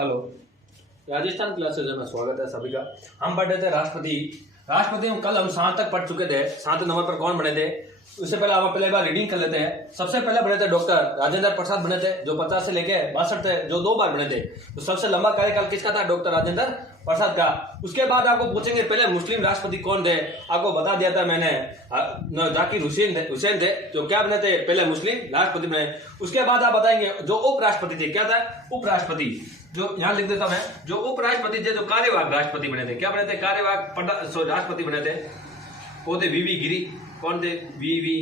Hello, Rajasthan classes में स्वागत है सभी का। हम पढ़ रहे थे राष्ट्रपति में कल हम 7 तक पढ़ चुके थे। 7 नंबर पर कौन बने थे उससे पहले हम पहले बार रीडिंग कर लेते हैं। सबसे पहले बने थे डॉक्टर राजेंद्र प्रसाद बने थे, जो 50 से लेके 62 थे, जो 2 बार बने थे। तो सबसे लंबा कार्यकाल किसका था? डॉक्टर राजेंद्र प्रसाद का। उसके बाद आपको पूछेंगे पहले मुस्लिम राष्ट्रपति कौन थे। आपको बता दिया था मैंने, जाकिर हुसैन थे, जो क्या बने थे? पहले मुस्लिम राष्ट्रपति बने। उसके बाद आप बताएंगे जो उपराष्ट्रपति थे, क्या था? उपराष्ट्रपति, जो यहाँ लिख देता मैं, जो उपराष्ट्रपति थे, जो कार्यवाहक राष्ट्रपति बने थे। क्या बने थे? कार्यवाहक राष्ट्रपति बने थे। वो थे वीवी गिरी। कौन थे? वीवी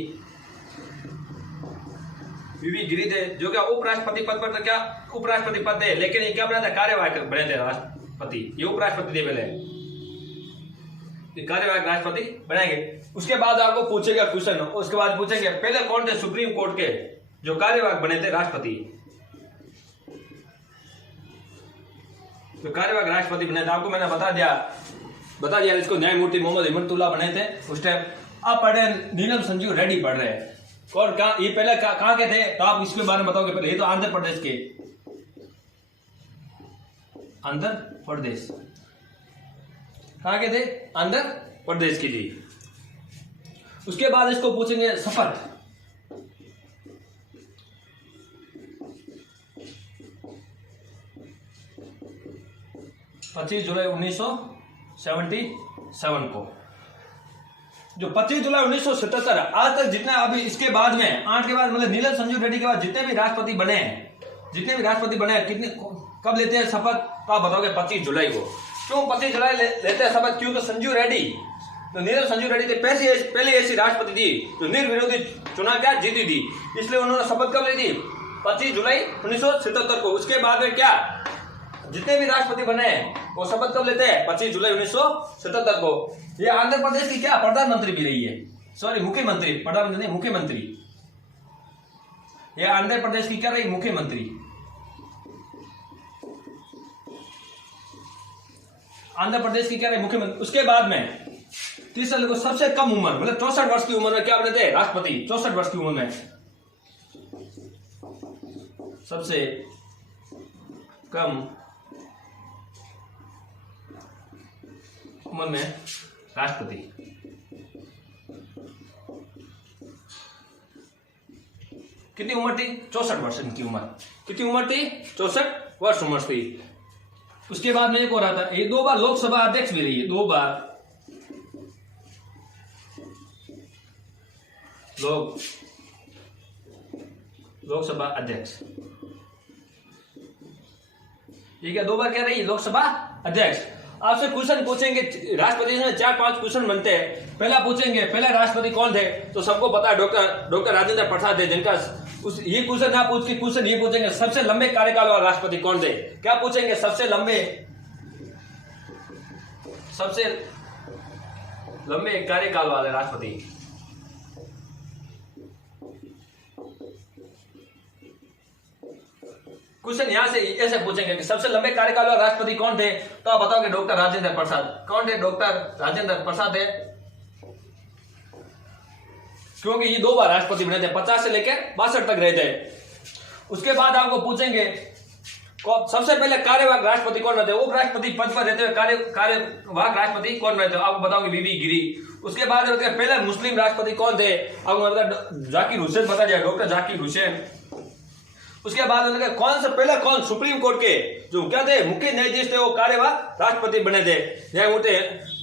गिरी थे, जो क्या उपराष्ट्रपति पद पर थे। क्या उपराष्ट्रपति पद थे, लेकिन ये क्या बने थे? कार्यवाहक बने थे राष्ट्रपति। ये उपराष्ट्रपति थे पहले, कार्यवाहक राष्ट्रपति बनाएंगे। उसके बाद आपको पूछेगा क्वेश्चन, उसके बाद पूछेंगे पहले कौन थे सुप्रीम कोर्ट के जो कार्यवाहक बने थे राष्ट्रपति, जो कार्यवाहक राष्ट्रपति बने थे। आपको मैंने बता दिया इसको न्यायमूर्ति मोहम्मद हिमतुल्लाह बने थे उस टाइम। आप पढ़ रहे नीलम संजीव रेड्डी पढ़ रहे हैं। कौन? कहा ये पहले कहाँ के थे? तो आप इसके बारे में बताओगे पहले। ये तो आंध्र प्रदेश के, आंध्र प्रदेश कहाँ के थे? आंध्र प्रदेश की थी। उसके बाद इसको पूछेंगे शपथ। जुलाई 1977 को, जो 25 जुलाई 1977 आज तक जितना अभी इसके बाद में 8 के बाद मतलब नीलम संजीव रेड्डी के बाद जितने भी राष्ट्रपति बने हैं कितने कब लेते हैं शपथ? तो आप बताओगे 25 जुलाई को। क्यों 25 जुलाई लेते हैं शपथ? क्योंकि संजीव रेड्डी, तो नीलम संजीव रेड्डी थे पहली ऐसी राष्ट्रपति थी जो निर्विरोधी चुनाव क्या जीती थी, इसलिए उन्होंने शपथ कब ली थी? 25 जुलाई 1977 को। उसके बाद में क्या जितने भी राष्ट्रपति बने हैं वो शपथ कब लेते हैं? 25 जुलाई 1977 को। ये आंध्र प्रदेश की क्या प्रधानमंत्री भी रही है, सॉरी मुख्यमंत्री, प्रधानमंत्री नहीं मुख्यमंत्री। ये आंध्र प्रदेश की क्या रही? मुख्यमंत्री। आंध्र प्रदेश की क्या रही? मुख्यमंत्री। उसके बाद में तीसरा देखो, सबसे कम उम्र मतलब 64 वर्ष की उम्र में क्या बने थे राष्ट्रपति? 64 वर्ष की उम्र में सबसे कम उम्र में राष्ट्रपति। कितनी उम्र थी? 64 वर्ष की उम्र। कितनी उम्र थी? 64 वर्ष उम्र थी। उसके बाद में एक और आता है, ये 2 बार लोकसभा अध्यक्ष भी रही है, 2 बार लोकसभा अध्यक्ष। ये क्या 2 बार क्या रही? लोकसभा अध्यक्ष। आपसे क्वेश्चन पूछेंगे, राष्ट्रपति में 4-5 क्वेश्चन बनते हैं। पहला पूछेंगे पहले राष्ट्रपति कौन थे, तो सबको पता है डॉक्टर राजेंद्र प्रसाद थे, जिनका ये क्वेश्चन ना पूछ के क्वेश्चन ये पूछेंगे सबसे लंबे कार्यकाल वाले राष्ट्रपति कौन थे। क्या पूछेंगे? सबसे लंबे कार्यकाल वाले राष्ट्रपति। क्वेश्चन यहां से ऐसे पूछेंगे कि सबसे लंबे कार्यकाल वाले राष्ट्रपति कौन थे, तो आप बताओगे डॉक्टर राजेंद्र प्रसाद। कौन थे? डॉक्टर राजेंद्र प्रसाद थे, क्योंकि ये 2 बार राष्ट्रपति बने थे, 50 से लेकर 62 तक रहे थे। उसके बाद आपको पूछेंगे सबसे पहले कार्यवाहक राष्ट्रपति कौन रहते? उपराष्ट्रपति पद पर रहते हुए कार्यवाहक राष्ट्रपति कौन रहते? आपको बताओगे वीवी गिरी। उसके बाद पहले मुस्लिम राष्ट्रपति कौन थे? आपको जाकिर हुसैन बता दिया, डॉक्टर जाकिर हुसैन। उसके बाद कौन सुप्रीम कोर्ट के जो क्या थे मुख्य न्यायाधीश थे, वो कार्यवाहक राष्ट्रपति बने थे, न्यायमूर्ति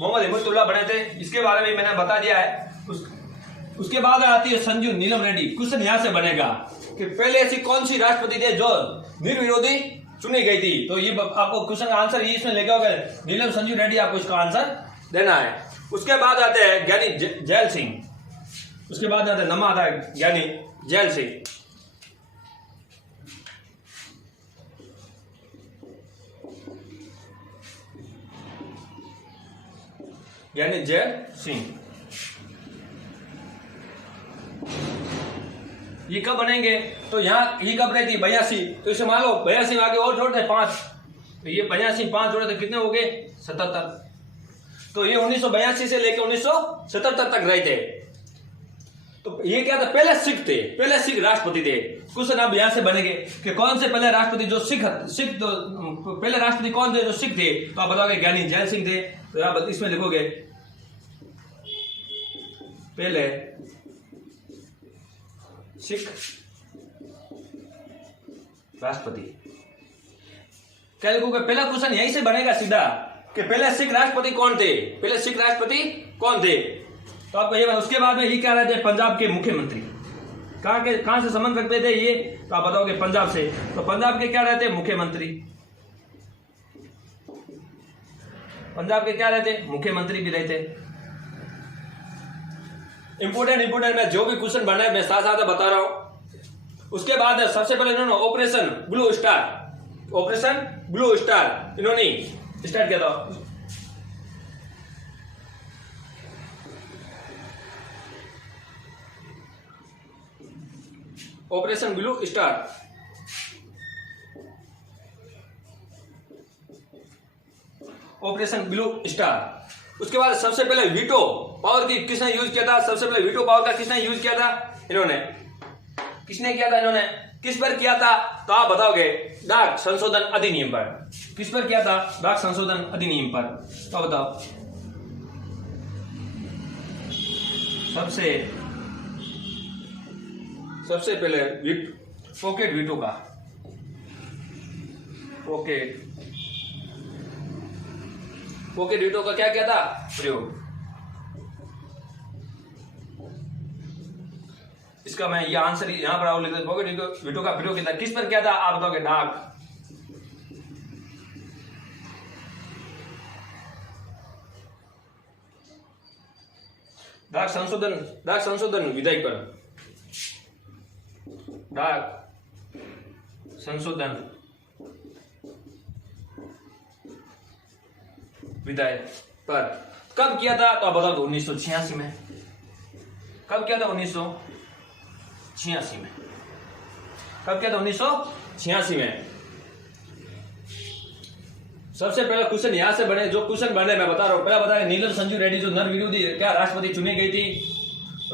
मोहम्मद हिमतुल्लाह बने थे। इसके बारे में मैंने बता दिया है। उसके बाद आती है संजीव नीलम रेड्डी। क्वेश्चन यहां से बनेगा कि पहले ऐसी कौन सी राष्ट्रपति थे जो निर्विरोधी चुनी गई थी। तो ये आपको क्वेश्चन का आंसर ये इसमें लेगा होगा नीलम संजीव रेड्डी, आपको इसका आंसर देना है। उसके बाद आते हैं ज्ञानी जैल सिंह। उसके बाद आता है नाम आता है ज्ञानी जैल सिंह। ज्ञानी जैल सिंह ये कब बनेंगे? तो यहाँ ये कब रहती? 82। तो इसे मान लो 82 आगे और जोड़ते 5, तो ये 82 5 जोड़े तो कितने हो गए? 77। तो ये 1982 से लेकर 1977 तक रहे थे। तो ये क्या था, पहले सिख थे, पहले सिख राष्ट्रपति थे। क्वेश्चन अब यहां से बनेंगे कि कौन से पहले राष्ट्रपति जो सिख तो पहले राष्ट्रपति कौन थे जो सिख थे, तो आप बताओगे ज्ञानी जैल सिंह थे। तो आप इसमें लिखोगे पहले सिख राष्ट्रपति। क्या लिखोगे, पहला क्वेश्चन यहीं से बनेगा सीधा कि पहले सिख राष्ट्रपति कौन थे, पहले सिख राष्ट्रपति कौन थे। तो आपको ये, उसके बाद में ये क्या रहते हैं, पंजाब के मुख्यमंत्री। कहां से संबंध रखते थे ये, तो आप बताओगे पंजाब से। तो पंजाब के क्या रहते हैं, मुख्यमंत्री। पंजाब के क्या रहते, मुख्यमंत्री भी रहते। इंपोर्टेंट मैं जो भी क्वेश्चन बना है मैं साथ साथ बता रहा हूं। उसके बाद सबसे पहले इन्होंने ऑपरेशन ब्लू स्टार इन्होंने स्टार्ट किया था। Operation blue star, operation blue star. उसके बाद सबसे पहले वीटो पावर की किसने यूज किया था, सबसे पहले वीटो पावर का किसने यूज किया था, इन्होंने। किसने किया था, इन्होंने। किस पर किया था, तो आप बताओगे डाक संशोधन अधिनियम पर। किस पर किया था, डाक संशोधन अधिनियम पर। तो बताओ सबसे पहले पॉकेट वीटो का, पॉकेट वीटो का क्या किया था, प्रयोग। इसका मैं ये आंसर यहां पर लिख देता हूं। पॉकेट वीटो का प्रयोग किया था, किस पर किया था, आप बताओगे डाक संशोधन विधेयक पर, डाक संशोधन विधेयक पर कब किया था, तो आप बताओ 1986 में। कब किया था, 1986 में। कब किया था, 1986 में। सबसे पहला क्वेश्चन यहां से बने, जो क्वेश्चन बने मैं बता रहा हूं। पहला बता नीलम संजू रेड्डी जो नर विरोधी क्या राष्ट्रपति चुनी गई थी,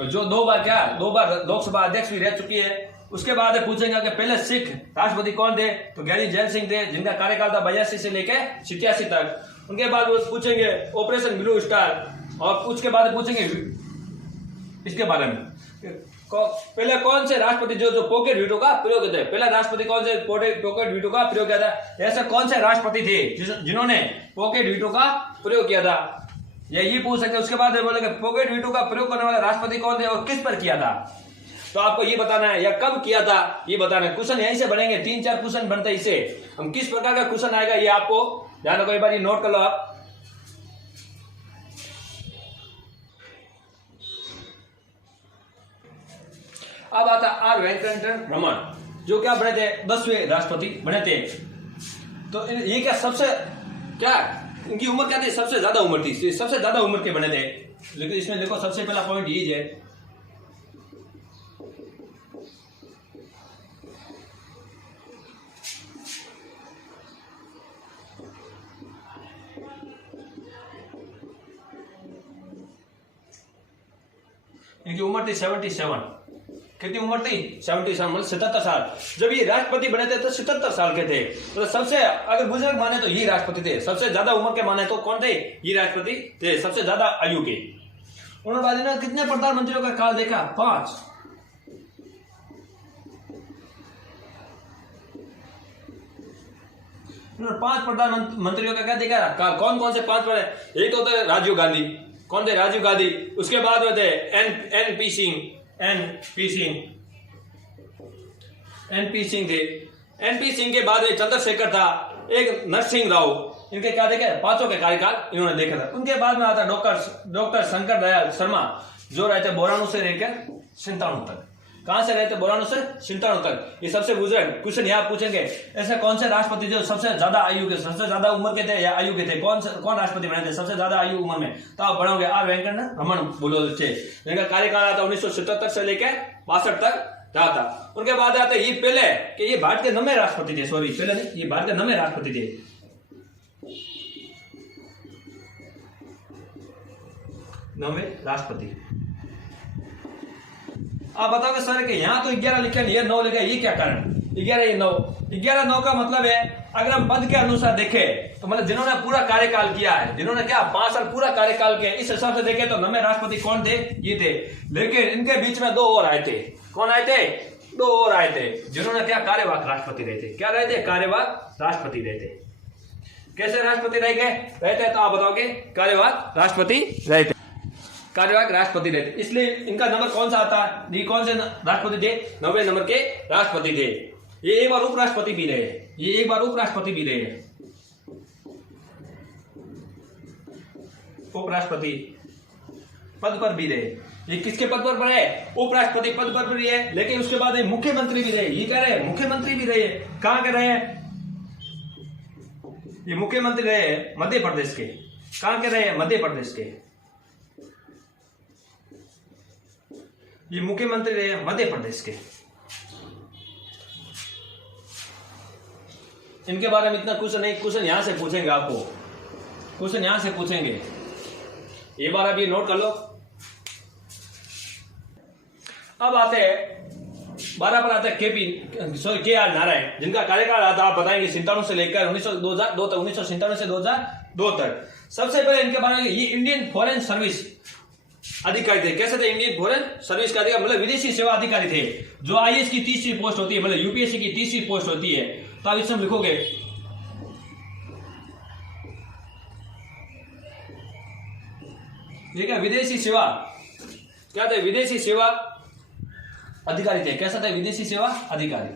जो दो बार लोकसभा अध्यक्ष भी रह चुकी है। उसके बाद पूछेंगे कि पहले सिख राष्ट्रपति कौन थे, तो ज्ञानी जैल सिंह थे, जिनका कार्यकाल था 82 से लेकर 87 तक। उनके बाद वो पूछेंगे ऑपरेशन ब्लू स्टार, और उसके बाद पूछेंगे इसके बारे में पहले कौन से राष्ट्रपति जो पॉकेट वीटो का प्रयोग किया था। पहला राष्ट्रपति कौन से पॉकेट वीटो का प्रयोग किया था, ऐसे कौन से राष्ट्रपति थे जिन्होंने पॉकेट वीटो का प्रयोग किया था, यही पूछ सकते। उसके बाद बोलेंगे पॉकेट वीटो का प्रयोग करने वाले राष्ट्रपति कौन थे और किस पर किया था, तो आपको ये बताना है, या कब किया था ये बताना है। क्वेश्चन यहीं से बनेंगे, 3-4 क्वेश्चन बनते हैं इससे। हम किस प्रकार का क्वेश्चन आएगा ये आपको ध्यान रखो, एक बार ये नोट कर लो आप। अब आता आर वेंकटेश्वर रमन, जो क्या बने थे, 10वें राष्ट्रपति बने थे। तो ये क्या सबसे क्या इनकी उम्र क्या थी, सबसे ज्यादा उम्र थी, सबसे ज्यादा उम्र के बने थे। लेकिन इसमें देखो सबसे पहला पॉइंट यही है, इनकी उम्र थी 77। कितनी उम्र थी, 77, मतलब 77 साल। जब ये राष्ट्रपति बने थे तो 77 साल के थे। तो सबसे अगर बुजुर्ग माने तो ये राष्ट्रपति थे, सबसे ज्यादा उम्र के माने तो कौन थे, ये राष्ट्रपति थे, सबसे ज्यादा आयु के। उन्होंने बाद में कितने प्रधानमंत्रियों का काल देखा, 5। उन्होंने 5 प्रधानमंत्रियों का क्या देखा काल। कौन कौन से 5 पढ़े, एक तो थे राजीव गांधी। कौन थे, राजीव गांधी। उसके बाद में थे एनपी सिंह थे। एनपी सिंह के बाद में चंद्रशेखर था, एक नरसिंह राव। इनके क्या देखे, 5 के कार्यकाल इन्होंने देखा था। उनके बाद में आता डॉक्टर शंकर दयाल शर्मा, जो रहते बोराणु से लेकर सिंताणु तक। कहां से रहते, बोराणु से सिंताणु तक। ये सबसे बुजुर्ग क्वेश्चन यहाँ पूछेंगे, ऐसे कौन से राष्ट्रपति जो सबसे ज्यादा आयु के, सबसे ज्यादा उम्र के थे या आयु के थे, कौन राष्ट्रपति बने थे सबसे ज्यादा आयु उम्र में, तो आप बढ़ोगे आर वेंकटेश्वर रमन बोलो थे। इनका कार्यकाल आता 1977 से लेकर 62 तक रहा था। उनके बाद आते ये पहले कि ये भारत के 9वें राष्ट्रपति थे, सॉरी पहले नहीं, ये भारत के 9वें राष्ट्रपति थे। 9वें राष्ट्रपति आप बताओगे सर कि यहाँ तो 11 लिखे ये 9 लिखे, ये क्या कारण? 11 ये 9, 11 9 का मतलब है अगर हम पद के अनुसार देखें तो मतलब जिन्होंने पूरा कार्यकाल किया है, जिन्होंने क्या 5 साल पूरा कार्यकाल किया, इस हिसाब से देखें तो 9वें राष्ट्रपति कौन थे? ये थे। लेकिन इनके बीच में 2 और आए थे। कौन आए थे? 2 और आए थे जिन्होंने क्या कार्यवाहक राष्ट्रपति रहे थे। क्या रहे थे? कार्यवाहक राष्ट्रपति रहे थे। कैसे राष्ट्रपति रहते? तो आप बताओगे कार्यवाहक राष्ट्रपति रहते, कार्यवाहक राष्ट्रपति रहते। इसलिए इनका नंबर कौन सा आता है? ये कौन से राष्ट्रपति थे? 9वें नंबर के राष्ट्रपति थे। ये एक बार उपराष्ट्रपति भी रहे, ये एक बार उपराष्ट्रपति भी रहे, उपराष्ट्रपति पद पर भी रहे। ये किसके पद पर रहे? उपराष्ट्रपति पद पर भी रहे। लेकिन उसके बाद मुख्यमंत्री भी रहे। ये क्या रहे? मुख्यमंत्री भी रहे। कहां के रहे? ये मुख्यमंत्री रहे मध्य प्रदेश के। कहां के रहे? मध्य प्रदेश के। ये मुख्यमंत्री रहे मध्य प्रदेश के। इनके बारे में इतना क्वेश्चन नहीं, क्वेश्चन यहां से पूछेंगे आपको, क्वेश्चन यहां से पूछेंगे। ये बार अभी नोट कर लो। अब आते हैं 12 पर आते हैं के.आर. नारायण, जिनका कार्यकाल आता आप बताएंगे 97 से लेकर 1902 तक, 1997 से 2002 तक। सबसे पहले इनके बारे में ये इंडियन फॉरेन सर्विस अधिकारी थे। कैसे थे? इंडियन फॉरेन सर्विस का अधिकारी, मतलब विदेशी सेवा अधिकारी थे। जो आईएएस की 30वीं पोस्ट होती है, मतलब यूपीएससी की 30वीं पोस्ट होती है। तो आप इसमें लिखोगे ये क्या? विदेशी सेवा, क्या थे? विदेशी सेवा अधिकारी थे। कैसा थे? विदेशी सेवा अधिकारी।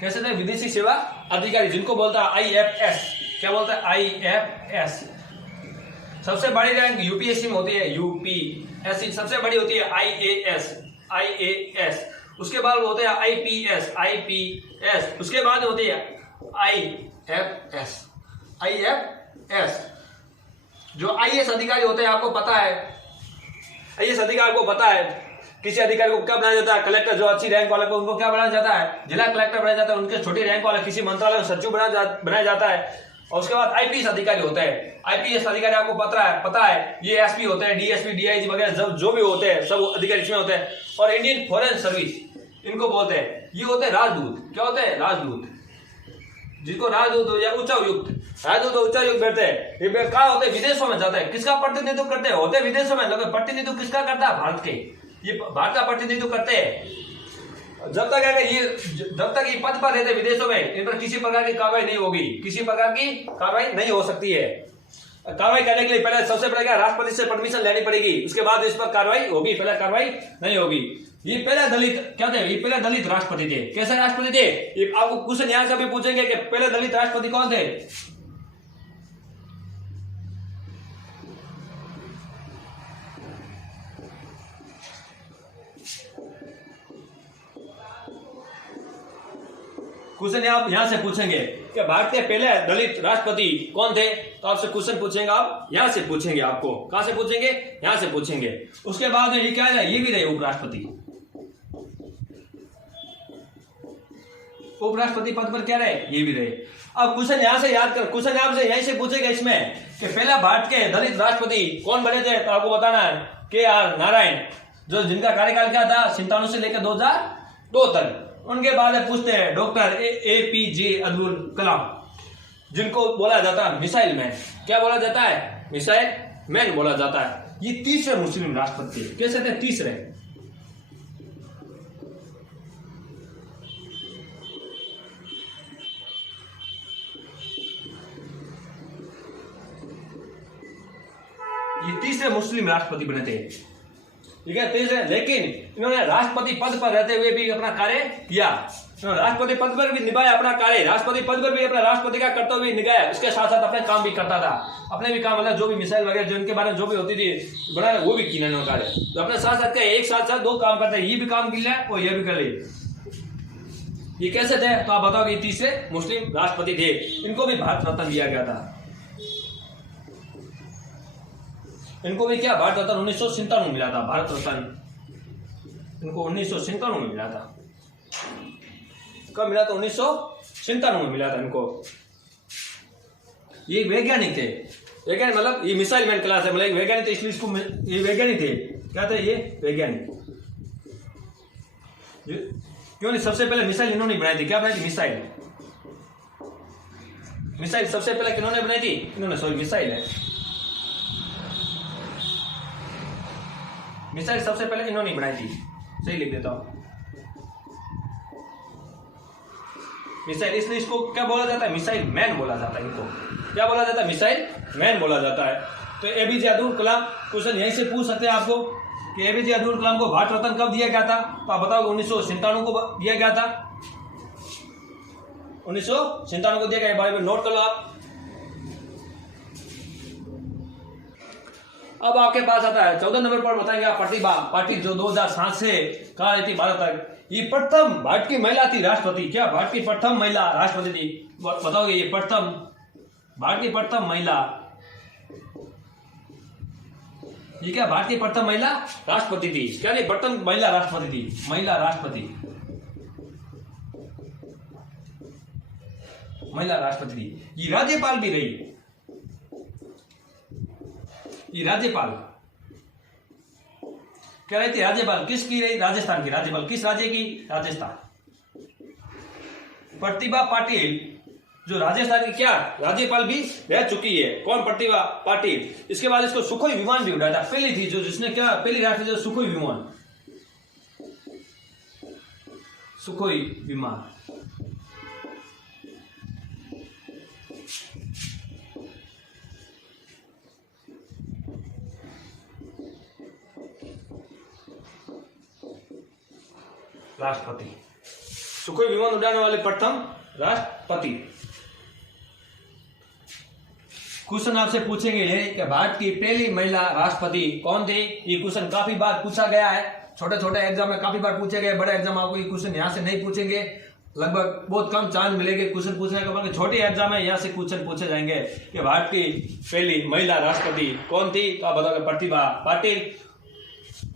कैसे थे? विदेशी सेवा अधिकारी, जिनको बोलता है आईएफएस। क्या बोलता है? आईएफएस। सबसे बड़ी रैंक यूपीएससी में होती है, यूपीएससी। सबसे बड़ी होती है आईएएस, आईएएस। उसके बाद होते हैं आईपीएस, आईपीएस। उसके बाद होती है आईएफएस, आईएफएस। जो आईएएस अधिकारी होते हैं, आपको पता है, आईएएस अधिकारी को पता है किसी अधिकारी को क्या बनाया जाता है? कलेक्टर। जो अच्छी रैंक वाले को उनको क्या बनाया जाता है? जिला कलेक्टर बनाया जाता है। उनके छोटी रैंक वाले किसी मंत्रालय में सचिव बनाया जाता है। और उसके बाद आईपीएस अधिकारी होते हैं। आईपीएस अधिकारी आपको पता है ये एसपी होते हैं, डीएसपी, डीआईजी वगैरह जो भी होते हैं, सब अधिकारी इसमें होते हैं। और इंडियन फॉरेन सर्विस इनको बोलते हैं। ये होते हैं राजदूत। क्या होते हैं? राजदूत, जिसको राजदूत या उच्चायुक्त, राजदूत और उच्चायुक्त बैठते हैं। ये कहाँ होते हैं? विदेशों में जाते हैं। किसका प्रतिनिधित्व करते हैं? होते हैं विदेशों में। लेकिन प्रतिनिधित्व किसका करता है? भारत के। ये भारत का प्रतिनिधित्व करते हैं। जब तक ये पद पर रहते विदेशों में, इन पर किसी प्रकार की कार्रवाई नहीं होगी, किसी प्रकार की कार्रवाई नहीं हो सकती है। कार्रवाई करने के लिए पहले सबसे पहले क्या? राष्ट्रपति से परमिशन लेनी पड़ेगी। उसके बाद इस पर कार्रवाई होगी, पहले कार्रवाई नहीं होगी। ये पहले दलित क्या थे? ये पहले दलित राष्ट्रपति थे। कैसे राष्ट्रपति थे? ये आपको क्वेश्चन यहां से भी पूछेंगे कि पहले दलित राष्ट्रपति कौन थे? क्वेश्चन आप यहां से पूछेंगे कि भारत के पहले दलित राष्ट्रपति कौन थे। तो आपसे क्वेश्चन पूछेंगे, आप यहां से पूछेंगे। आपको कहां से पूछेंगे? यहां से पूछेंगे। उसके बाद ये क्या है? ये भी रहे उपराष्ट्रपति। उपराष्ट्रपति पद पर क्या रहे? ये भी रहे। अब क्वेश्चन यहां से याद कर, क्वेश्चन आपसे यहीं से पूछेगा इसमें कि पहला भारत के दलित राष्ट्रपति कौन बने थे। तो आपको बताना है के.आर. नारायण, जो जिनका कार्यकाल क्या था? 97 से लेकर 2002 तक। उनके बाद पूछते हैं डॉक्टर एपीजे अब्दुल कलाम, जिनको बोला जाता है मिसाइल मैन। क्या बोला जाता है? मिसाइल मैन बोला जाता है। ये तीसरे मुस्लिम राष्ट्रपति थे। कैसे थे? तीसरे। ये तीसरे मुस्लिम राष्ट्रपति बने थे। ठीक है, तीसरे। लेकिन इन्होंने राष्ट्रपति पद पर रहते हुए भी अपना कार्य किया। राष्ट्रपति पद पर भी निभाया अपना कार्य, राष्ट्रपति पद पर भी अपना राष्ट्रपति का कर्तव्य निभाया। इसके साथ साथ अपने काम भी करता था। अपने भी काम, मतलब जो भी मिसाइल वगैरह जो इनके बारे में जो भी होती थी बड़ा, वो भी किया इन्होंने कार्य। तो अपने साथ साथ एक साथ 2 काम करते हैं। ये भी काम किया और ये भी कर ले। ये कैसे थे? तो आप बताओगे ये तीसरे मुस्लिम राष्ट्रपति थे। इनको भी भारत रत्न दिया गया था। इनको भी क्या? भारत रत्न 1997 में मिला था। भारत रत्न इनको 1997 में मिला था। कब मिला था? 1997 में मिला था इनको। ये वैज्ञानिक थे। वैज्ञानिक मतलब ये मिसाइल मैन क्लास है, मतलब वैज्ञानिक थे इसलिए इसको ये वैज्ञानिक थे, क्या थे ये वैज्ञानिक। क्यों नहीं, सबसे पहले मिसाइल इन्होंने बनाई थी, क्या बनाई थी मिसाइल। मिसाइल सबसे पहले किन्होंने बनाई थी, इन्होंने, सॉरी मिसाइल है, मिसाइल सबसे पहले इन्होंने बनाई थी, सही लिख देता हूं मिसाइल, इसलिए इसको क्या बोला जाता है, मिसाइल मैन बोला जाता है, इनको क्या बोला जाता है, मिसाइल मैन बोला जाता है। तो एपीजे अब्दुल कलाम, क्वेश्चन यहीं से पूछ सकते हैं आपको कि एपीजे अब्दुल कलाम को भारत रत्न कब दिया गया था, तो आप बताओगे 1997 को दिया गया था, 1997 को दिया गया, बारे में नोट कर लो आप। अब आपके पास आता है 14 नंबर पर, बताएंगे आप प्रतिभा पाटिल जो 2007 से कहा रहती भारत तक, ये प्रथम भारत की महिला थी राष्ट्रपति, क्या भारत की प्रथम महिला राष्ट्रपति थी, बताओगे ये प्रथम भारत की प्रथम महिला, ये क्या भारत की प्रथम महिला राष्ट्रपति थी, क्या नहीं प्रथम महिला राष्ट्रपति थी, महिला राष्ट्रपति, महिला राष्ट्रपति थी। ये राज्यपाल भी रही, ये राज्यपाल क्या रही थी, राज्यपाल किसकी रही, राजस्थान की राज्यपाल, किस राज्य की, राजस्थान। प्रतिभा पाटिल जो राजस्थान की क्या राज्यपाल भी रह चुकी है, कौन, प्रतिभा पाटिल। इसके बाद इसको सुखोई विमान भी उड़ाया था, पहली थी जो जिसने क्या, पहली राष्ट्रपति जो सुखोई विमान, सुखोई विमान। राष्ट्रपति, सुखोई विमान उड़ाने वाले प्रथम राष्ट्रपति। क्वेश्चन आपसे पूछेंगे कि भारत की पहली महिला राष्ट्रपति कौन थी, ये क्वेश्चन काफी बार पूछा गया है, छोटे छोटे एग्जाम में काफी बार पूछे गए, बड़े एग्जाम आपको ये क्वेश्चन यहाँ से नहीं पूछेंगे, लगभग बहुत कम चांस मिलेंगे क्वेश्चन पूछने का, बल्कि छोटे एग्जाम में यहाँ से क्वेश्चन पूछे जाएंगे कि भारत की पहली महिला राष्ट्रपति कौन थी, तो आप बताओगे प्रतिभा पाटिल।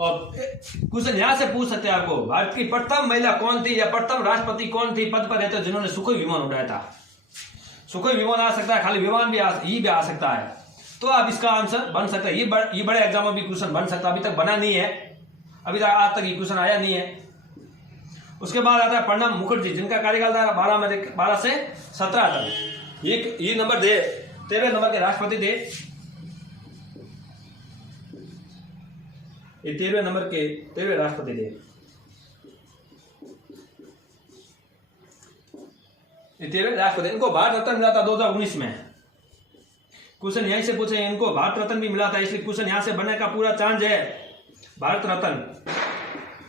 और क्वेश्चन यहां से पूछ सकते हैं आपको, भारत की प्रथम महिला कौन थी या प्रथम राष्ट्रपति कौन थी पद पर रहते जिन्होंने सुखोई विमान उड़ाया था। सुखोई विमान आ सकता है, खाली विमान भी आ सकता है, तो आप इसका आंसर बन सकता है। ये बड़े एग्जाम में भी क्वेश्चन बन सकता है, अभी तक बना नहीं है, अभी तक आज तक ये क्वेश्चन आया नहीं है। उसके बाद आता है प्रणब मुखर्जी, जिनका कार्यकाल था 12 से 17 तक, ये नंबर 13 नंबर के राष्ट्रपति थे, ये 13वें नंबर के 13वें राष्ट्रपति थे, ये 13वें राष्ट्रपति। इनको भारत रत्न मिला था 2019 में, क्वेश्चन यहीं से पूछे, इनको भारत रत्न भी मिला था, इसलिए क्वेश्चन यहां से बनने का पूरा चांस है। भारत रत्न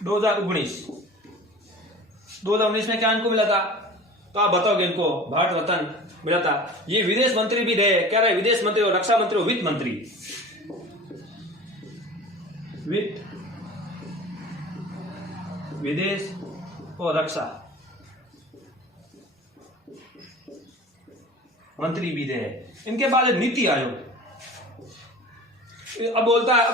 2019 में क्या इनको मिला था, तो आप बताओगे इनको भारत रत्न मिला था। ये विदेश मंत्री भी रहे, क्या रहे, विदेश मंत्री और रक्षा मंत्री और वित्त मंत्री, वित्त, विदेश और रक्षा मंत्री भी रहे। इनके बाद नीति आयोग, अब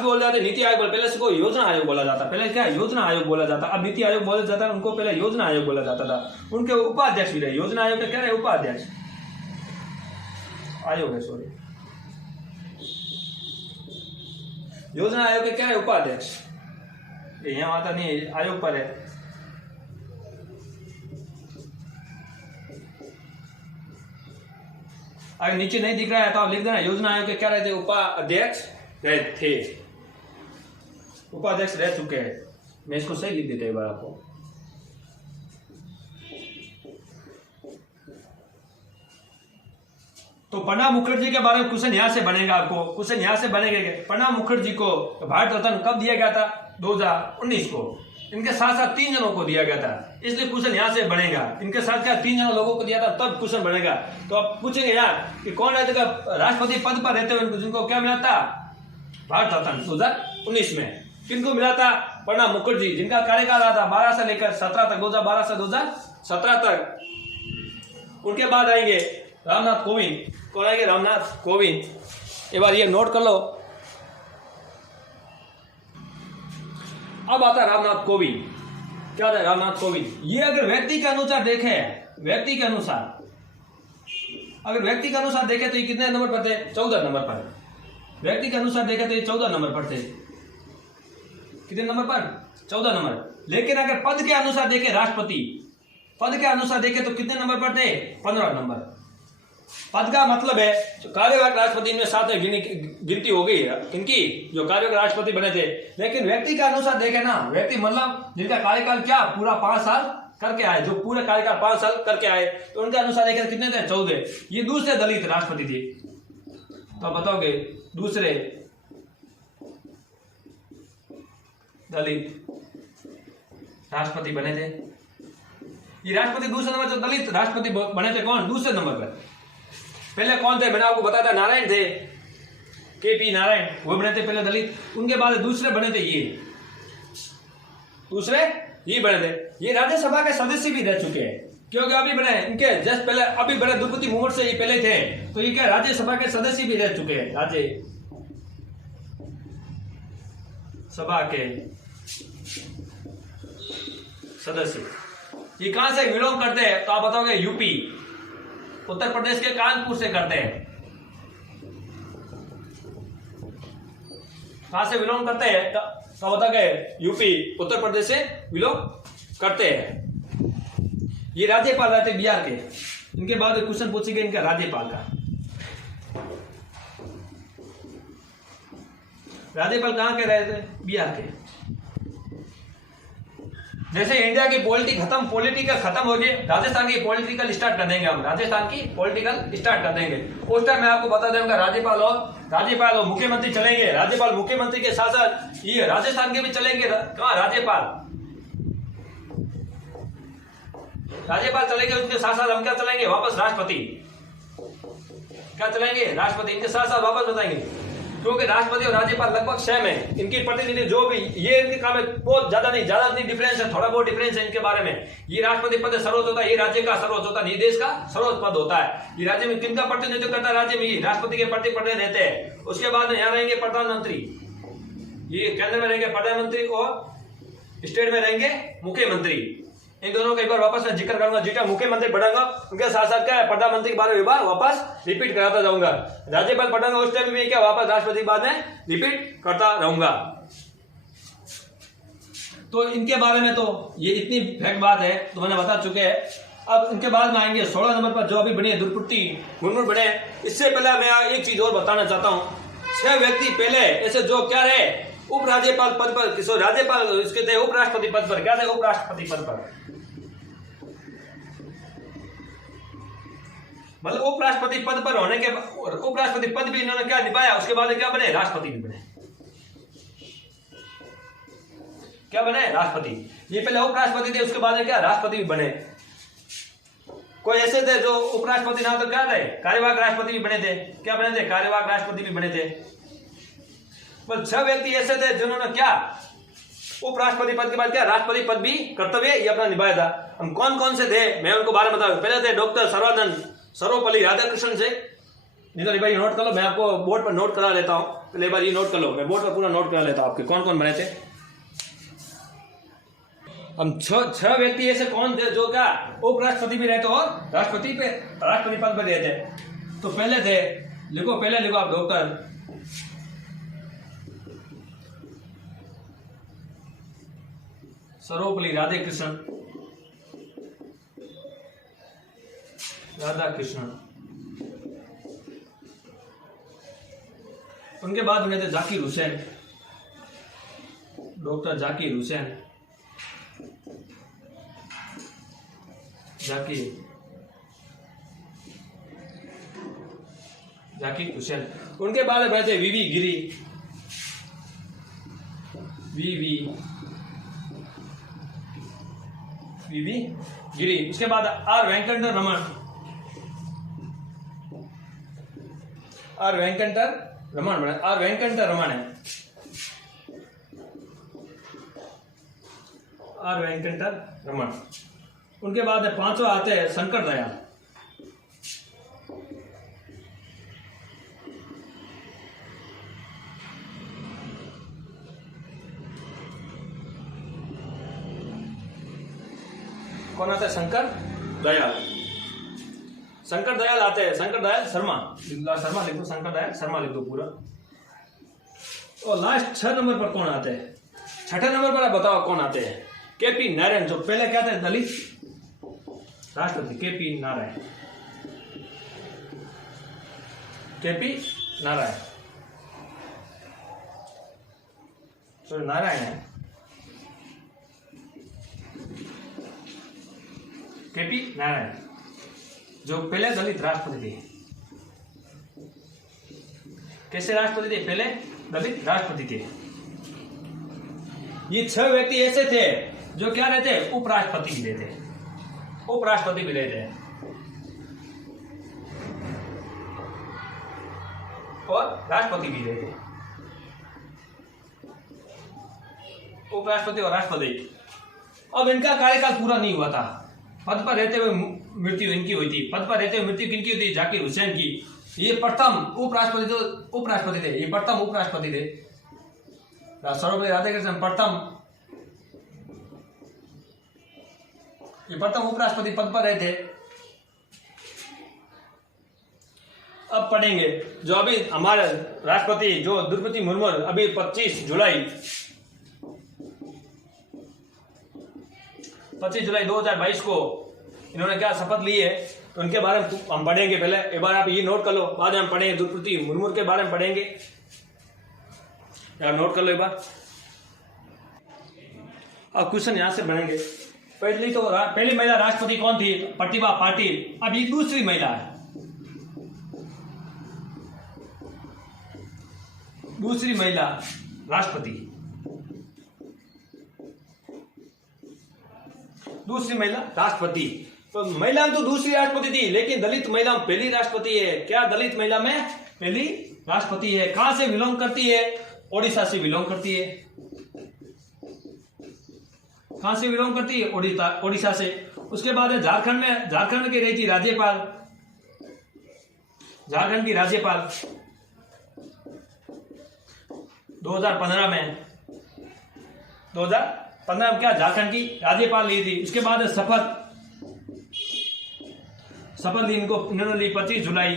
बोल जाते नीति आयोग, पहले से को योजना आयोग बोला जाता, पहले क्या योजना आयोग बोला जाता, अब नीति आयोग बोला जाता है, उनको पहले योजना आयोग बोला जाता था। उनके उपाध्यक्ष भी रहे, योजना आयोग के क्या रहे, उपाध्यक्ष आयोग है, सॉरी, योजना आयोग के क्या है, उपाध्यक्ष, यहां आता नहीं, आयोग पर है। अगर नीचे नहीं दिख रहा है तो आप लिख देना, योजना आयोग के क्या रहते, उपाध्यक्ष रहे थे, उपाध्यक्ष रह चुके हैं। मैं इसको सही लिख देता एक बार आपको। तो प्रणब मुखर्जी के बारे में क्वेश्चन यहां से बनेगा, आपको क्वेश्चन यहां से बनेगा कि प्रणब मुखर्जी को भारत रत्न कब दिया गया था, 2019 को। इनके साथ साथ 3 जनों को दिया गया था, इसलिए क्वेश्चन यहां से बनेगा। इनके साथ क्या 3 जनों लोगों को दिया था, तब क्वेश्चन बनेगा। तो आप पूछेंगे यार कि कौन रहते का राष्ट्रपति पद पर रहते हुए जिनको क्या मिला था, भारत रत्न 2019 में। किनको मिला था, प्रणब मुखर्जी, जिनका कार्यकाल था 12 से लेकर 17 तक, 2012 से 2017 तक। उनके बाद आएंगे रामनाथ कोविंद, कौन आएंगे, रामनाथ कोविंद। एक बार ये नोट कर लो। अब आता है रामनाथ कोविंद, क्या होता है रामनाथ कोविंद। ये अगर व्यक्ति के अनुसार देखें, व्यक्ति के अनुसार, अगर व्यक्ति के अनुसार देखें तो ये कितने नंबर पर थे, 14 नंबर पर। व्यक्ति के अनुसार देखे तो ये 14 नंबर पर थे। कितने नंबर पर? 14 नंबर। लेकिन अगर पद के अनुसार देखे राष्ट्रपति, पद के अनुसार देखे तो कितने नंबर पर थे? 15 नंबर। पद का मतलब है जो कार्यवाहक राष्ट्रपति इनमें 7 गिनती हो गई है इनकी, जो कार्यवाहक राष्ट्रपति बने थे। लेकिन व्यक्ति के अनुसार देखे ना, व्यक्ति मतलब जिनका कार्यकाल क्या पूरा 5 साल करके आए, जो पूरे कार्यकाल 5 साल करके आए, तो उनके अनुसार देखे तो कितने थे? 14। ये दूसरे दलित राष्ट्रपति थे। तो आप बताओगे दूसरे दलित राष्ट्रपति बने थे। ये राष्ट्रपति दूसरे नंबर, जो दलित राष्ट्रपति बने थे कौन? दूसरे नंबर पर। पहले कौन थे? मैंने आपको बताया था, नारायण थे, KP नारायण, वो बने थे पहले दलित। उनके बाद दूसरे बने थे ये, दूसरे ये बने थे। ये राज्यसभा के सदस्य भी रह चुके हैं, क्योंकि अभी बने इनके जस्ट पहले अभी बने द्रौपदी मुर्मू से ये पहले थे, तो ये क्या राज्यसभा के सदस्य भी रह चुके हैं, राज्यसभा के सदस्य। ये कहां से बिलोंग करते हैं? तो आप बताओगे यूपी, उत्तर प्रदेश के कानपुर से करते हैं। कहां से बिलोंग करते हैं? तो बताओगे यूपी, उत्तर प्रदेश से बिलोंग करते हैं। ये राज्यपाल रहते बिहार के। इनके बाद क्वेश्चन पूछेंगे इनका राज्यपाल का। राज्यपाल कहां के रहे थे? बिहार के। जैसे इंडिया की पॉलिटिकल खत्म हो गई, राजस्थान की पॉलिटिकल स्टार्ट कर देंगे हम, राजस्थान की पॉलिटिकल स्टार्ट कर देंगे। उस टाइम मैं आपको बता दूंगा राज्यपाल और मुख्यमंत्री चलेंगे। राज्यपाल मुख्यमंत्री के साथ साथ ये राजस्थान के भी चलेंगे। कहां? राज्यपाल चलेंगे, उसके साथ साथ हम क्या चलेंगे? वापस राष्ट्रपति। क्या चलेंगे? राष्ट्रपति। इनके साथ साथ वापस बताएंगे, क्योंकि राष्ट्रपति और राज्यपाल लगभग सेम है। इनकी प्रतिनिधि जो भी ये इनके काम में बहुत ज्यादा नहीं डिफरेंस है, थोड़ा बहुत डिफरेंस है इनके बारे में। ये राष्ट्रपति पद सर्वोच्च होता है, ये राज्य का सर्वोच्च होता है, ये देश का सर्वोच्च पद होता है। ये राज्य में किनका प्रतिनिधित्व करता है? राज्य में ये राष्ट्रपति के प्रति पद रहते हैं। उसके बाद यहाँ रहेंगे प्रधानमंत्री, ये केंद्र में रहेंगे प्रधानमंत्री और स्टेट में रहेंगे मुख्यमंत्री। इन दोनों का एक बार वापस मैं जिक्र करूंगा, जितना मुख्यमंत्री पढ़ाऊंगा उनके साथ साथ क्या है प्रधानमंत्री के बारे में बार वापस रिपीट कराता जाऊंगा। राज्यपाल पढ़ाऊंगा उस टाइम में क्या वापस राष्ट्रपति के बाद में रिपीट करता रहूंगा। तो इनके बारे में तो ये इतनी फैक्ट बात है तो मैंने बता चुके हैं। अब इनके बाद में आएंगे 16 नंबर पर जो अभी बने द्रौपदी मुर्मू बने। इससे पहले मैं एक चीज और बताना चाहता हूँ। 6 व्यक्ति पहले ऐसे जो क्या रहे उपराज्यपाल पद पर, राज्यपाल इसके थे उपराष्ट्रपति पद पर, क्या थे उपराष्ट्रपति पद पर, मतलब उपराष्ट्रपति पद पर होने के उपराष्ट्रपति पद भी इन्होंने क्या निभाया। उसके बाद क्या बने? राष्ट्रपति भी बने। क्या बने? राष्ट्रपति। ये पहले उपराष्ट्रपति थे, उसके बाद क्या राष्ट्रपति भी बने। कोई ऐसे थे जो उपराष्ट्रपति ना तो क्या थे कार्यवाहक राष्ट्रपति भी बने थे। क्या बने थे? कार्यवाहक राष्ट्रपति भी बने थे। मतलब 6 व्यक्ति ऐसे थे जिन्होंने क्या उपराष्ट्रपति पद के बाद क्या राष्ट्रपति पद भी कर्तव्य ये अपना निभाया था। हम कौन कौन से थे मैं उनको बारे में बताऊं। पहले थे डॉक्टर सर्वपल्ली राधाकृष्णन से। निधर भाई नोट कर लो, मैं आपको बोर्ड पर नोट करा लेता हूं। पहले बार ये नोट कर लो, मैं बोर्ड पर पूरा नोट करा लेता हूं आपके कौन कौन बने थे। हम 6 व्यक्ति ऐसे कौन थे जो क्या उपराष्ट्रपति भी रहते और राष्ट्रपति पद पर रहते। तो पहले थे पहले लिखो आप डॉक्टर सर्वपल्ली राधाकृष्णन। उनके बाद बने थे जाकिर हुसैन, डॉक्टर जाकिर हुसैन। उनके बाद बने थे वीवी गिरी। उसके बाद आर वेंकट रमन बने। आर वेंकट रमन है। आर वेंकट रमन। उनके बाद 5वां आते हैं शंकर दयाल। कौन आता है? शंकर दयाल आते हैं। शंकर दयाल शर्मा लिख दो। शंकर दयाल शर्मा लिख दो पूरा। और लास्ट 6 नंबर पर कौन आते हैं? छठे नंबर पर आप बताओ कौन आते हैं? केपी नारायण, जो पहले क्या थे? दलित राष्ट्रपति KP Narayan. KP Narayan, sorry Narayan है, केपी नारायण, जो पहले दलित राष्ट्रपति थे। कैसे राष्ट्रपति थे? पहले दलित राष्ट्रपति थे। ये 6 व्यक्ति ऐसे थे जो क्या रहते? उपराष्ट्रपति भी रहते, उपराष्ट्रपति भी रहते और राष्ट्रपति भी रहते, उपराष्ट्रपति और राष्ट्रपति। अब इनका कार्यकाल पूरा नहीं हुआ था, पद पर रहते हुए मृत्यु इनकी हुई थी। पद पर रहते हुए मृत्यु किनकी हुई थी? जाकिर हुसैन की। ये प्रथम उपराष्ट्रपति थे, ये प्रथम उपराष्ट्रपति थे। सर्वपल्ली राधाकृष्णन प्रथम उपराष्ट्रपति पद पर रहे थे। अब पढ़ेंगे जो अभी हमारे राष्ट्रपति जो द्रौपदी मुर्मू अभी 25 जुलाई 2022 को इन्होंने क्या शपथ ली है, तो उनके बारे में हम पढ़ेंगे। पहले एक बार आप ये नोट कर लो, बाद में हम पढ़ेंगे द्रौपदी मुर्मू के बारे में पढ़ेंगे। आप नोट कर लो एक बार। अब क्वेश्चन यहां से बनेंगे। पहली महिला राष्ट्रपति कौन थी? प्रतिभा पाटिल। अब ये दूसरी महिला है, दूसरी महिला राष्ट्रपति, दूसरी महिला राष्ट्रपति। तो महिला तो दूसरी राष्ट्रपति थी, लेकिन दलित महिला पहली राष्ट्रपति है। क्या दलित महिला में पहली राष्ट्रपति है? कहां से बिलोंग करती है? ओडिशा से बिलोंग करती है। कहां से बिलोंग करती है? ओडिशा से। उसके बाद झारखंड की रही थी राज्यपाल, झारखंड की राज्यपाल 2015 में क्या झारखंड की राज्यपाल ली थी। उसके बाद शपथ ली इन्होंने ली 25 जुलाई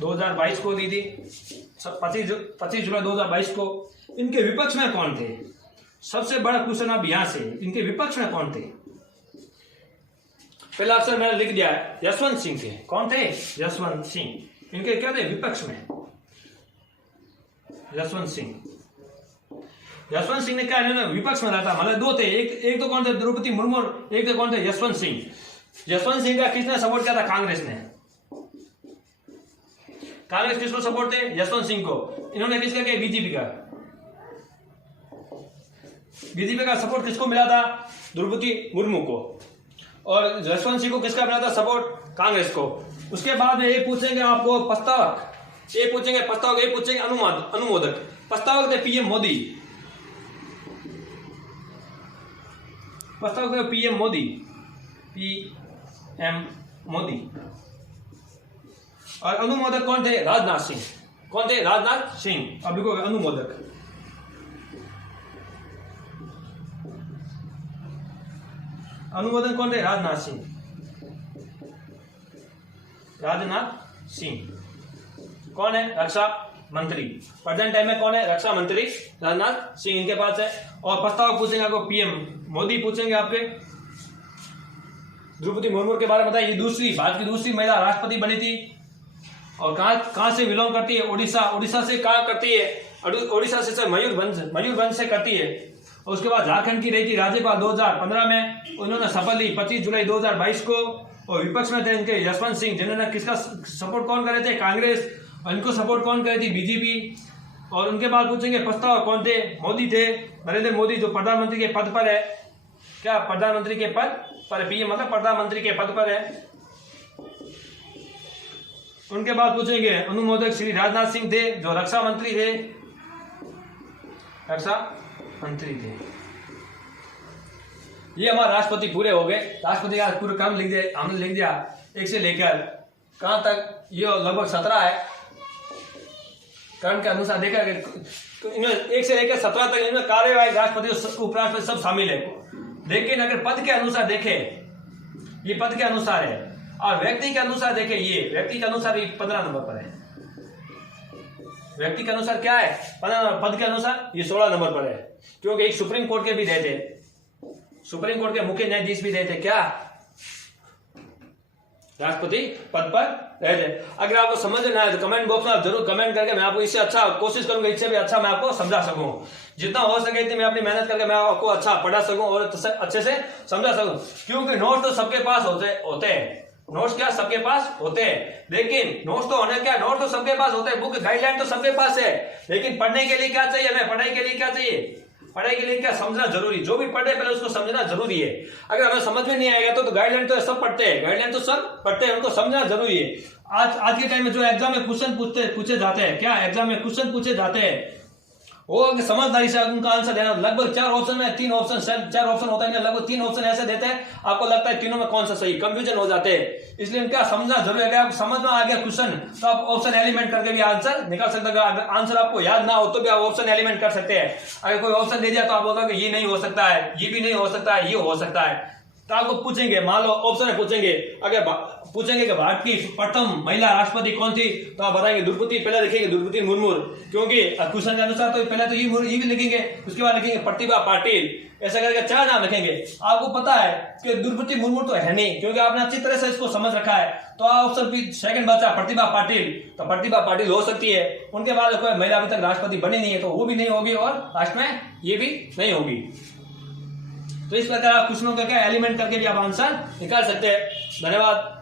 2022 को दी थी। 25 जुलाई 2022 को। इनके विपक्ष में कौन थे? सबसे बड़ा क्वेश्चन अब यहां से, इनके विपक्ष में कौन थे? पहला अक्षर मैंने लिख दिया है, यशवंत सिंह थे। कौन थे? यशवंत सिंह। इनके क्या थे विपक्ष में? यशवंत सिंह ने क्या इन्होंने विपक्ष में रहा था? मतलब 2 थे, एक तो कौन थे? द्रौपदी मुर्मू, एक तो कौन थे? यशवंत सिंह। यशवंत सिंह का किसने सपोर्ट किया था? कांग्रेस ने। कांग्रेस किसको सपोर्ट थे? यशवंत सिंह को। इन्होंने किसका किया? बीजेपी का सपोर्ट किसको मिला था? द्रौपदी मुर्मू को। और यशवंत सिंह को किसका मिला था सपोर्ट? कांग्रेस को। उसके बाद में ये पूछेंगे आपको प्रस्तावक, ये पूछेंगे अनुमोदक। प्रस्तावक थे पीएम मोदी, प्रस्तावक थे पीएम मोदी। और अनुमोदक कौन थे? राजनाथ सिंह। कौन थे? राजनाथ सिंह। अब देखो अनुमोदक, अनुमोदन कौन थे? राजनाथ सिंह। कौन है? रक्षा मंत्री। प्रेजेंट टाइम में कौन है? रक्षा मंत्री राजनाथ सिंह इनके पास है। और प्रस्ताव पूछेंगे आपको पीएम मोदी पूछेंगे आपके। द्रौपदी मुर्मू के बारे में बताइए, भारत की दूसरी महिला राष्ट्रपति बनी थी। और कहां से बिलोंग करती है? ओडिशा से। कहां करती है? ओडिशा से मयूरभंज से करती है। और उसके बाद झारखंड की रही थी राज्यपाल 2015 में। उन्होंने शपथ ली 25 जुलाई 2022 को। और विपक्ष में थे इनके यशवंत सिंह, जिन्होंने किसका सपोर्ट कौन करे थे? कांग्रेस। और इनको सपोर्ट कौन करे थी? बीजेपी। और उनके बाद पूछेंगे प्रस्ताव कौन थे? मोदी थे, नरेंद्र मोदी, जो प्रधानमंत्री के पद पर है। क्या? प्रधानमंत्री के पद पर, पीएम मतलब प्रधानमंत्री के पद पर है। उनके बाद पूछेंगे अनुमोदक श्री राजनाथ सिंह थे, जो रक्षा मंत्री थे। ये हमारे राष्ट्रपति पूरे हो गए। राष्ट्रपति का पूरा क्रम लिख दिया, हमने लिख दिया 1 से लेकर कहां तक? ये लगभग 17 है। क्रम के अनुसार देखा तो इनमें 1 से लेकर 17 तक इनमें कार्यवाही, राष्ट्रपति, उपराष्ट्रपति सब शामिल है। लेकिन अगर पद के अनुसार देखें, ये पद के अनुसार है। और व्यक्ति के अनुसार देखें, ये व्यक्ति के अनुसार 15 नंबर पर है। व्यक्ति के अनुसार क्या है, पद के अनुसार ये 16 नंबर पर है, क्योंकि एक सुप्रीम कोर्ट के भी रहे थे, सुप्रीम कोर्ट के मुख्य न्यायाधीश भी रहे थे, क्या राष्ट्रपति पद पर रहे थे। अगर आपको समझ में आए तो कमेंट बॉक्स में आप जरूर कमेंट करके, मैं आपको इससे अच्छा कोशिश करूंगा, इससे भी अच्छा मैं आपको समझा सकूं, जितना हो सके इतनी मैं अपनी मेहनत करके मैं आपको अच्छा पढ़ा सकूं और अच्छे से समझा सकूं, क्योंकि नोट्स तो सबके पास होते हैं, नोट्स क्या सबके पास होते हैं, लेकिन नोट्स तो होने क्या, नोट्स तो सबके पास होते हैं, बुक गाइडलाइन तो सबके पास है, लेकिन पढ़ने के लिए क्या चाहिए हमें, पढ़ाई के लिए क्या चाहिए, पढ़ाई के लिए क्या समझना जरूरी, जो भी पढ़े पहले उसको समझना जरूरी है। अगर हमें समझ में नहीं आएगा तो गाइडलाइन तो सब पढ़ते हैं, गाइडलाइन तो सब पढ़ते हैं, उनको समझना जरूरी है। आज के टाइम में जो एग्जाम में क्वेश्चन पूछे जाते हैं, क्या एग्जाम में क्वेश्चन पूछे जाते हैं, वो समझदारी से उनका आंसर देना, लगभग 4 ऑप्शन में 3 ऑप्शन, 4 ऑप्शन होता है, लगभग 3 ऑप्शन ऐसे देते हैं, आपको लगता है तीनों में कौन सा सही, कंफ्यूजन हो जाते हैं, इसलिए उनका समझना जरूरी है। अगर आप समझ में आ गया क्वेश्चन तो आप ऑप्शन एलिमेंट करके भी आंसर निकाल सकते हैं, अगर आंसर आपको याद ना हो तो भी आप ऑप्शन एलिमेंट कर सकते हैं। अगर कोई ऑप्शन दे दिया तो आप बोलोगे ये नहीं हो सकता है, ये भी नहीं हो सकता है, ये हो सकता है, तो आपको पूछेंगे, मान लो ऑप्शन में पूछेंगे, अगर पूछेंगे कि भारत की प्रथम महिला राष्ट्रपति कौन थी, तो आप बताएंगे द्रौपदी, पहले लिखेंगे द्रौपदी मुर्मू, क्योंकि क्वेश्चन के अनुसार तो पहले तो ये भी लिखेंगे, उसके बाद लिखेंगे प्रतिभा पाटिल, ऐसा करके 4 नाम लिखेंगे। आपको पता है कि द्रौपदी मुर्मू तो है नहीं, क्योंकि आपने अच्छी तरह से इसको समझ रखा है, तो ऑप्शन सेकंड बचा प्रतिभा पाटिल, तो प्रतिभा पाटिल हो सकती है, उनके बाद कोई महिला अभी तक राष्ट्रपति बनी नहीं है, तो वो भी नहीं होगी, और लास्ट में ये भी नहीं होगी। तो इस प्रकार आप क्वेश्चनों का क्या एलिमेंट करके भी आप आंसर निकाल सकते हैं। धन्यवाद।